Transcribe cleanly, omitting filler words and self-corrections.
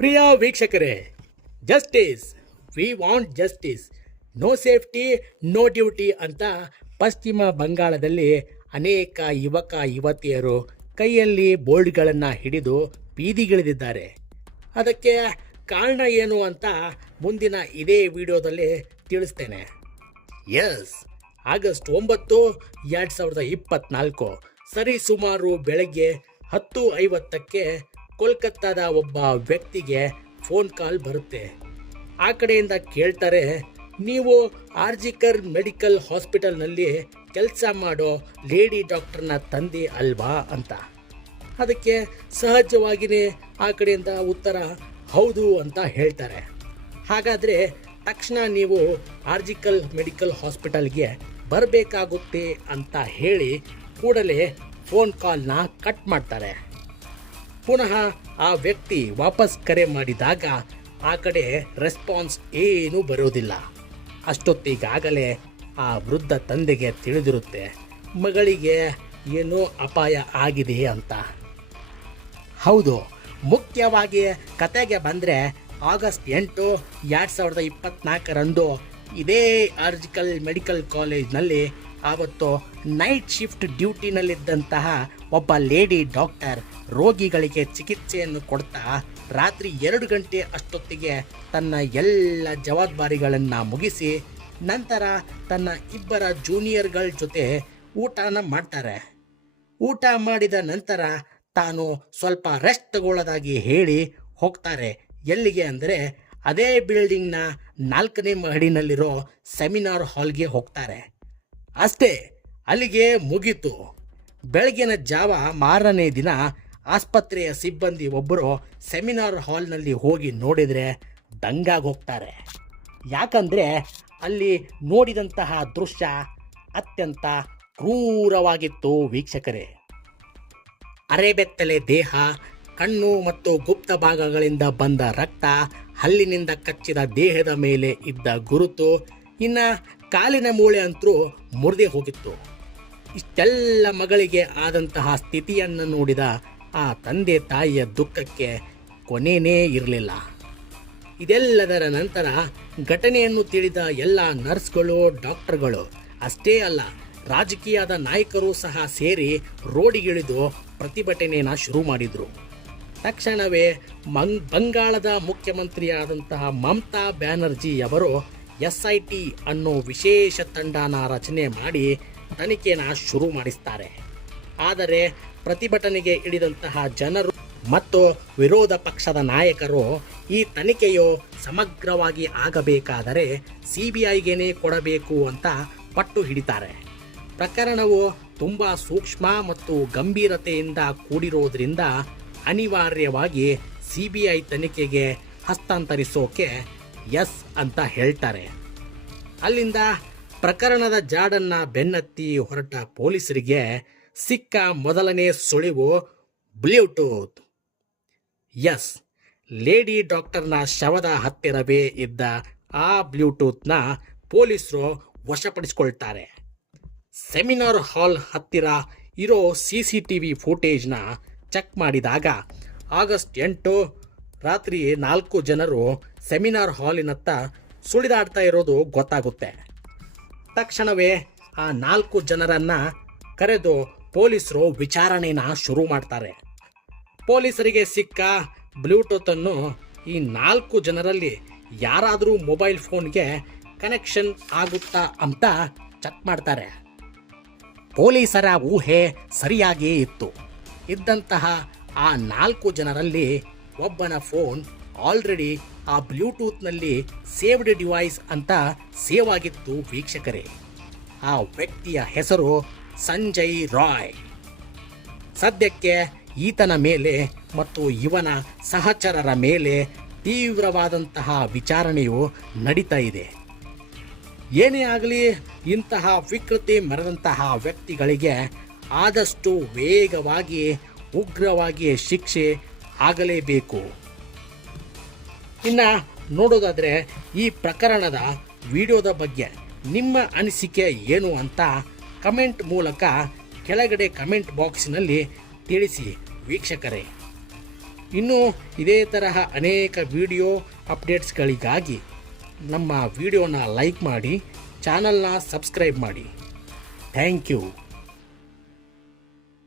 ಪ್ರಿಯ ವೀಕ್ಷಕರೇ, justice, we want justice, no safety no duty ಅಂತ ಪಶ್ಚಿಮ ಬಂಗಾಳದಲ್ಲಿ ಅನೇಕ ಯುವಕ ಯುವತಿಯರು ಕೈಯಲ್ಲಿ ಬೋರ್ಡ್ಗಳನ್ನು ಹಿಡಿದು ಬೀದಿಗಿಳಿದಿದ್ದಾರೆ. ಅದಕ್ಕೆ ಕಾರಣ ಏನು ಅಂತ ಮುಂದಿನ ಇದೇ ವಿಡಿಯೋದಲ್ಲಿ ತಿಳಿಸ್ತೇನೆ. ಎಸ್, ಆಗಸ್ಟ್ 9, 2024 ಸರಿಸುಮಾರು ಬೆಳಗ್ಗೆ 10:50ಕ್ಕೆ ಕೋಲ್ಕತ್ತಾದ ಒಬ್ಬ ವ್ಯಕ್ತಿಗೆ ಫೋನ್ ಕಾಲ್ ಬರುತ್ತೆ. ಆ ಕಡೆಯಿಂದ ಕೇಳ್ತಾರೆ, ನೀವು ಆರ್ಜಿಕರ್ ಮೆಡಿಕಲ್ ಹಾಸ್ಪಿಟಲ್ನಲ್ಲಿ ಕೆಲಸ ಮಾಡೋ ಲೇಡಿ ಡಾಕ್ಟರ್ನ ತಂದೆ ಅಲ್ವಾ ಅಂತ. ಅದಕ್ಕೆ ಸಹಜವಾಗಿಯೇ ಆ ಕಡೆಯಿಂದ ಉತ್ತರ ಹೌದು ಅಂತ ಹೇಳ್ತಾರೆ. ಹಾಗಾದರೆ ತಕ್ಷಣ ನೀವು ಆರ್ಜಿಕಲ್ ಮೆಡಿಕಲ್ ಹಾಸ್ಪಿಟಲ್ಗೆ ಬರಬೇಕಾಗುತ್ತೆ ಅಂತ ಹೇಳಿ ಕೂಡಲೇ ಫೋನ್ ಕಾಲ್ನ ಕಟ್ ಮಾಡ್ತಾರೆ. ಪುನಃ ಆ ವ್ಯಕ್ತಿ ವಾಪಸ್ ಕರೆ ಮಾಡಿದಾಗ ಆ ಕಡೆ ರೆಸ್ಪಾನ್ಸ್ ಏನೂ ಬರೋದಿಲ್ಲ. ಅಷ್ಟೊತ್ತಿಗಾಗಲೇ ಆ ವೃದ್ಧ ತಂದೆಗೆ ತಿಳಿದಿರುತ್ತೆ ಮಗಳಿಗೆ ಏನೋ ಅಪಾಯ ಆಗಿದೆ ಅಂತ. ಹೌದು, ಮುಖ್ಯವಾಗಿ ಕತೆಗೆ ಬಂದರೆ ಆಗಸ್ಟ್ 8, 2024 ಇದೇ ಆರ್ಜಿಕಲ್ ಮೆಡಿಕಲ್ ಕಾಲೇಜ್ನಲ್ಲಿ ಆವತ್ತು ನೈಟ್ ಶಿಫ್ಟ್ ಡ್ಯೂಟಿನಲ್ಲಿದ್ದಂತಹ ಒಬ್ಬ ಲೇಡಿ ಡಾಕ್ಟರ್ ರೋಗಿಗಳಿಗೆ ಚಿಕಿತ್ಸೆಯನ್ನು ಕೊಡ್ತಾ ರಾತ್ರಿ 2 ಗಂಟೆ ಅಷ್ಟೊತ್ತಿಗೆ ತನ್ನ ಎಲ್ಲ ಜವಾಬ್ದಾರಿಗಳನ್ನು ಮುಗಿಸಿ ನಂತರ ತನ್ನ ಇಬ್ಬರ ಜೂನಿಯರ್ಗಳ ಜೊತೆ ಊಟನ ಮಾಡ್ತಾರೆ. ಊಟ ಮಾಡಿದ ನಂತರ ತಾನು ಸ್ವಲ್ಪ ರೆಸ್ಟ್ ತಗೊಳ್ಳೋದಾಗಿ ಹೇಳಿ ಹೋಗ್ತಾರೆ. ಎಲ್ಲಿಗೆ ಅಂದರೆ ಅದೇ ಬಿಲ್ಡಿಂಗ್ನ 4ನೇ ಮಹಡಿನಲ್ಲಿರೋ ಸೆಮಿನಾರ್ ಹಾಲ್ಗೆ ಹೋಗ್ತಾರೆ. ಅಷ್ಟೇ, ಅಲ್ಲಿಗೆ ಮುಗೀತು. ಬೆಳಗಿನ ಜಾವ ಮಾರನೇ ದಿನ ಆಸ್ಪತ್ರೆಯ ಸಿಬ್ಬಂದಿ ಒಬ್ಬರು ಸೆಮಿನಾರ್ ಹಾಲ್ನಲ್ಲಿ ಹೋಗಿ ನೋಡಿದರೆ ದಂಗಾಗಿ ಹೋಗ್ತಾರೆ. ಯಾಕಂದರೆ ಅಲ್ಲಿ ನೋಡಿದಂತಹ ದೃಶ್ಯ ಅತ್ಯಂತ ಕ್ರೂರವಾಗಿತ್ತು ವೀಕ್ಷಕರೇ. ಅರೆಬೆತ್ತಲೆ ದೇಹ, ಕಣ್ಣು ಮತ್ತು ಗುಪ್ತ ಭಾಗಗಳಿಂದ ಬಂದ ರಕ್ತ, ಹಲ್ಲಿನಿಂದ ಕಚ್ಚಿದ ದೇಹದ ಮೇಲೆ ಇದ್ದ ಗುರುತು, ಇನ್ನು ಕಾಲಿನ ಮೂಳೆ ಅಂತೂ ಮುರಿದೇ ಹೋಗಿತ್ತು. ಇಷ್ಟೆಲ್ಲ ಮಗಳಿಗೆ ಆದಂತಹ ಸ್ಥಿತಿಯನ್ನು ನೋಡಿದ ಆ ತಂದೆ ತಾಯಿಯ ದುಃಖಕ್ಕೆ ಕೊನೆಯೇ ಇರಲಿಲ್ಲ. ಇದೆಲ್ಲದರ ನಂತರ ಘಟನೆಯನ್ನು ತಿಳಿದ ಎಲ್ಲ ನರ್ಸ್ಗಳು, ಡಾಕ್ಟರ್ಗಳು ಅಷ್ಟೇ ಅಲ್ಲ, ರಾಜಕೀಯದ ನಾಯಕರು ಸಹ ಸೇರಿ ರೋಡಿಗಿಳಿದು ಪ್ರತಿಭಟನೆಯನ್ನು ಶುರು ಮಾಡಿದರು. ತಕ್ಷಣವೇ ಬಂಗಾಳದ ಮುಖ್ಯಮಂತ್ರಿಯಾದಂತಹ ಮಮತಾ ಬ್ಯಾನರ್ಜಿ ಅವರು SIT ಅನ್ನೋ ವಿಶೇಷ ತಂಡನ ರಚನೆ ಮಾಡಿ ತನಿಖೆನ ಶುರು ಮಾಡಿಸ್ತಾರೆ. ಆದರೆ ಪ್ರತಿಭಟನೆಗೆ ಇಳಿದಂತಹ ಜನರು ಮತ್ತು ವಿರೋಧ ಪಕ್ಷದ ನಾಯಕರು ಈ ತನಿಖೆಯು ಸಮಗ್ರವಾಗಿ ಆಗಬೇಕಾದರೆ CBIಗೇನೆ ಕೊಡಬೇಕು ಅಂತ ಪಟ್ಟು ಹಿಡಿತಾರೆ. ಪ್ರಕರಣವು ತುಂಬ ಸೂಕ್ಷ್ಮ ಮತ್ತು ಗಂಭೀರತೆಯಿಂದ ಕೂಡಿರೋದ್ರಿಂದ ಅನಿವಾರ್ಯವಾಗಿ CBI ತನಿಖೆಗೆ ಹಸ್ತಾಂತರಿಸೋಕೆ ಎಸ್ ಅಂತ ಹೇಳ್ತಾರೆ. ಅಲ್ಲಿಂದ ಪ್ರಕರಣದ ಜಾಡನ್ನು ಬೆನ್ನತ್ತಿ ಹೊರಟ ಪೊಲೀಸರಿಗೆ ಸಿಕ್ಕ ಮೊದಲನೇ ಸುಳಿವು ಬ್ಲೂಟೂತ್. ಎಸ್, ಲೇಡಿ ಡಾಕ್ಟರ್ನ ಶವದ ಹತ್ತಿರವೇ ಇದ್ದ ಆ ಬ್ಲೂಟೂತ್ನ ಪೊಲೀಸರು ವಶಪಡಿಸಿಕೊಳ್ತಾರೆ. ಸೆಮಿನಾರ್ ಹಾಲ್ ಹತ್ತಿರ ಇರೋ CCTV ಫುಟೇಜ್ನ ಚೆಕ್ ಮಾಡಿದಾಗ ಆಗಸ್ಟ್ 8 ರಾತ್ರಿ 4 ಜನರು ಸೆಮಿನಾರ್ ಹಾಲಿನತ್ತ ಸುಳಿದಾಡ್ತಾ ಇರೋದು ಗೊತ್ತಾಗುತ್ತೆ. ತಕ್ಷಣವೇ ಆ 4 ಜನರನ್ನು ಕರೆದು ಪೊಲೀಸರು ವಿಚಾರಣೆನ ಶುರು ಮಾಡ್ತಾರೆ. ಪೊಲೀಸರಿಗೆ ಸಿಕ್ಕ ಬ್ಲೂಟೂತನ್ನು ಈ 4 ಜನರಲ್ಲಿ ಯಾರಾದರೂ ಮೊಬೈಲ್ ಫೋನ್ಗೆ ಕನೆಕ್ಷನ್ ಆಗುತ್ತಾ ಅಂತ ಚೆಕ್ ಮಾಡ್ತಾರೆ. ಪೊಲೀಸರ ಊಹೆ ಸರಿಯಾಗಿಯೇ ಇತ್ತು. ಇದ್ದಂತಹ ಆ 4 ಜನರಲ್ಲಿ ಒಬ್ಬನ ಫೋನ್ ಆಲ್ರೆಡಿ ಆ ಬ್ಲೂಟೂತ್ನಲ್ಲಿ ಸೇವ್ಡ್ ಡಿವೈಸ್ ಅಂತ ಸೇವ್ ಆಗಿತ್ತು ವೀಕ್ಷಕರೇ. ಆ ವ್ಯಕ್ತಿಯ ಹೆಸರು ಸಂಜಯ್ ರಾಯ್. ಸದ್ಯಕ್ಕೆ ಈತನ ಮೇಲೆ ಮತ್ತು ಇವನ ಸಹಚರರ ಮೇಲೆ ತೀವ್ರವಾದಂತಹ ವಿಚಾರಣೆಯು ನಡೀತಾ ಇದೆ. ಏನೇ ಆಗಲಿ, ಇಂತಹ ವಿಕೃತಿ ಮೆರೆದಂತಹ ವ್ಯಕ್ತಿಗಳಿಗೆ ಆದಷ್ಟು ವೇಗವಾಗಿ ಉಗ್ರವಾಗಿ ಶಿಕ್ಷೆ ಆಗಲೇಬೇಕು. ಇನ್ನು ನೋಡೋದಾದರೆ ಈ ಪ್ರಕರಣದ ವಿಡಿಯೋದ ಬಗ್ಗೆ ನಿಮ್ಮ ಅನಿಸಿಕೆ ಏನು ಅಂತ ಕಮೆಂಟ್ ಮೂಲಕ ಕೆಳಗಡೆ ಕಮೆಂಟ್ ಬಾಕ್ಸಿನಲ್ಲಿ ತಿಳಿಸಿ ವೀಕ್ಷಕರೇ. ಇನ್ನು ಇದೇ ತರಹ ಅನೇಕ ವಿಡಿಯೋ ಅಪ್ಡೇಟ್ಸ್ಗಳಿಗಾಗಿ ನಮ್ಮ ವಿಡಿಯೋನ ಲೈಕ್ ಮಾಡಿ, ಚಾನಲ್ನ ಸಬ್ಸ್ಕ್ರೈಬ್ ಮಾಡಿ. Thank you.